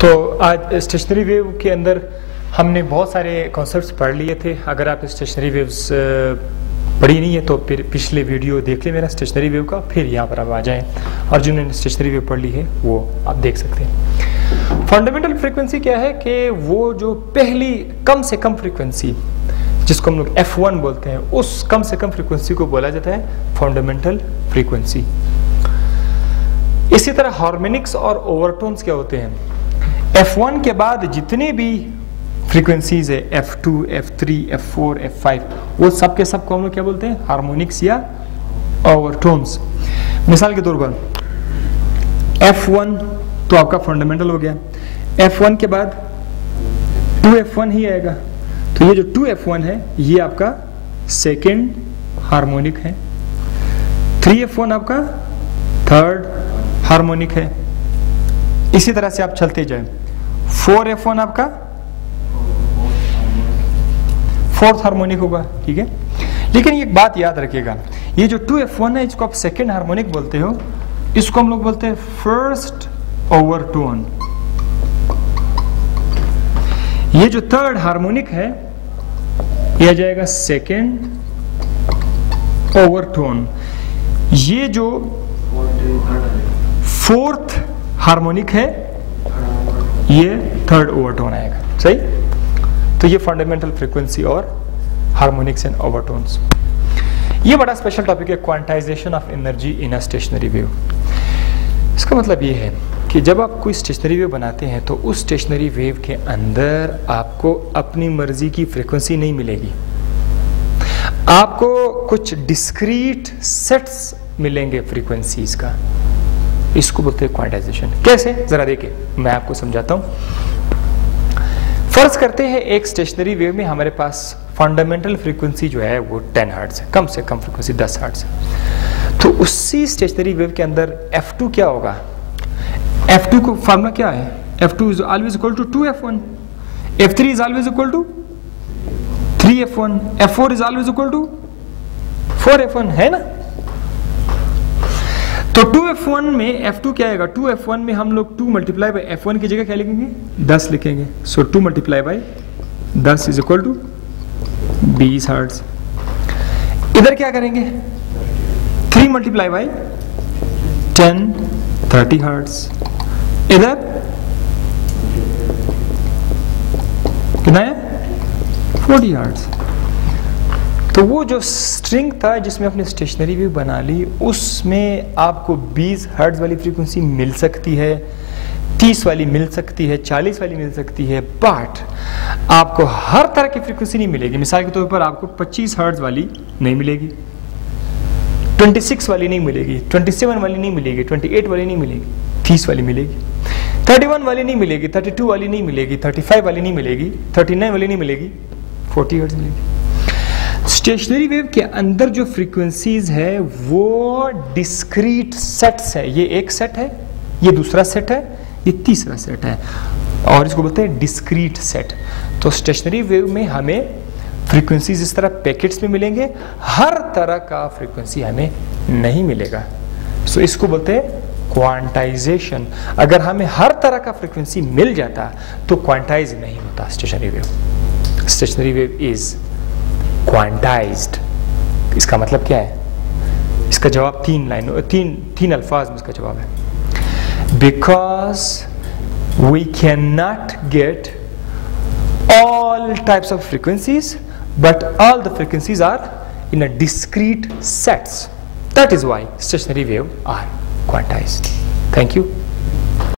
तो आज stationary wave के अंदर हमने बहुत सारे कॉन्सेप्ट्स पढ़ लिए थे। अगर आप स्टेशनरी वेव्स पढ़ी नहीं है तो फिर पिछले वीडियो देख ले मेरा स्टेशनरी वेव का, फिर यहाँ पर आप आ जाएं और जिन्होंने स्टेशनरी वेव पढ़ ली है वो आप देख सकते हैं। फंडामेंटल फ्रीक्वेंसी क्या है कि वो जो पहली कम से कम फ्रीक्वेंसी जिसको हम लोग F1 बोलते हैं, उस कम से कम फ्रीक्वेंसी को बोला जाता है फंडामेंटल फ्रीक्वेंसी। इसी तरह हार्मोनिक्स और ओवरटोन्स क्या होते हैं, F1 के बाद जितने भी फ्रीक्वेंसीज है F2, F3, F4, F5, वो सब के सब को हम लोग क्या बोलते हैं, हार्मोनिक्स या ओवरटोन्स। मिसाल के तौर पर F1 तो आपका फंडामेंटल हो गया, F1 के बाद 2F1 ही आएगा, तो ये जो 2F1 है ये आपका सेकेंड हार्मोनिक है, 3F1 आपका थर्ड हार्मोनिक है। इसी तरह से आप चलते जाएं, 4F1 आपका फोर्थ हार्मोनिक होगा, ठीक है। लेकिन एक बात याद रखिएगा, ये जो 2F1 है इसको आप सेकेंड हार्मोनिक बोलते हो, इसको हम लोग बोलते हैं फर्स्ट ओवरटोन। ये जो थर्ड हार्मोनिक है यह जाएगा सेकेंड ओवरटोन। ये जो फोर्थ हार्मोनिक है ये थर्ड ओवरटोन आएगा, सही। तो ये फंडामेंटल फ्रीक्वेंसी और हार्मोनिक्स एंड ओवरटोन्स। ये बड़ा स्पेशल टॉपिक है, quantization of energy in a stationary wave. इसका मतलब ये है कि जब आप कोई स्टेशनरी वेव बनाते हैं तो उस स्टेशनरी वेव के अंदर आपको अपनी मर्जी की फ्रीक्वेंसी नहीं मिलेगी, आपको कुछ डिस्क्रीट सेट्स मिलेंगे फ्रीक्वेंसीज का। इसको बोलते हैं क्वांटाइजेशन। कैसे, जरा देखिए मैं आपको समझाता हूं। फर्ज करते हैं एक स्टेशनरी वेव में हमारे पास फंडामेंटल फ्रीक्वेंसी जो है वो 10 हर्ट्ज है, कम से कम फ्रीक्वेंसी 10 हर्ट्ज है। तो उसी स्टेशनरी वेव के अंदर F2 क्या होगा, F2 को फॉर्मूला क्या है, F2 is always equal to 2F1, F3 is always equal to 3F1, F4 is always equal to 4F1, है ना। तो 2F1 में F2 क्या आएगा, 2F1 में हम लोग 2 मल्टीप्लाई बाई F1 की जगह क्या लिखेंगे, 10 लिखेंगे। So 2 multiply by 10 is equal to 20 hertz. इधर क्या करेंगे, 3 मल्टीप्लाई बाई 10 30 हर्ट्ज। इधर कितना है, 40 हर्ट्ज। तो वो जो स्ट्रिंग था जिसमें अपने स्टेशनरी वेव बना ली, उसमें आपको 20 हर्ट्ज वाली फ्रीक्वेंसी मिल सकती है, 30 वाली मिल सकती है, 40 वाली मिल सकती है, बट आपको हर तरह की फ्रीक्वेंसी नहीं मिलेगी। मिसाल के तौर पर आपको 25 हर्ट्ज वाली नहीं मिलेगी, 26 वाली नहीं मिलेगी, 27 वाली नहीं मिलेगी, 28 वाली नहीं मिलेगी, 30 वाली मिलेगी, 31 वाली नहीं मिलेगी, 32 वाली नहीं मिलेगी, 35 वाली नहीं मिलेगी, 39 वाली नहीं मिलेगी, 40 हर्ट्ज मिलेगी। स्टेशनरी वेव के अंदर जो फ्रीक्वेंसीज है वो डिस्क्रीट सेट्स है। ये एक सेट है, ये दूसरा सेट है, ये तीसरा सेट है, और इसको बोलते हैं डिस्क्रीट सेट। तो स्टेशनरी वेव में हमें फ्रीक्वेंसीज इस तरह पैकेट्स में मिलेंगे, हर तरह का फ्रीक्वेंसी हमें नहीं मिलेगा। सो इसको बोलते हैं क्वांटाइजेशन। अगर हमें हर तरह का फ्रीक्वेंसी मिल जाता तो क्वांटाइज नहीं होता stationary wave. Stationary wave is quantized. इसका मतलब क्या है, इसका जवाब तीन अल्फाज में इसका जवाब है। Because we can not get all types of frequencies, but all the frequencies are in a discrete sets. That is why stationary wave are quantized. Thank you.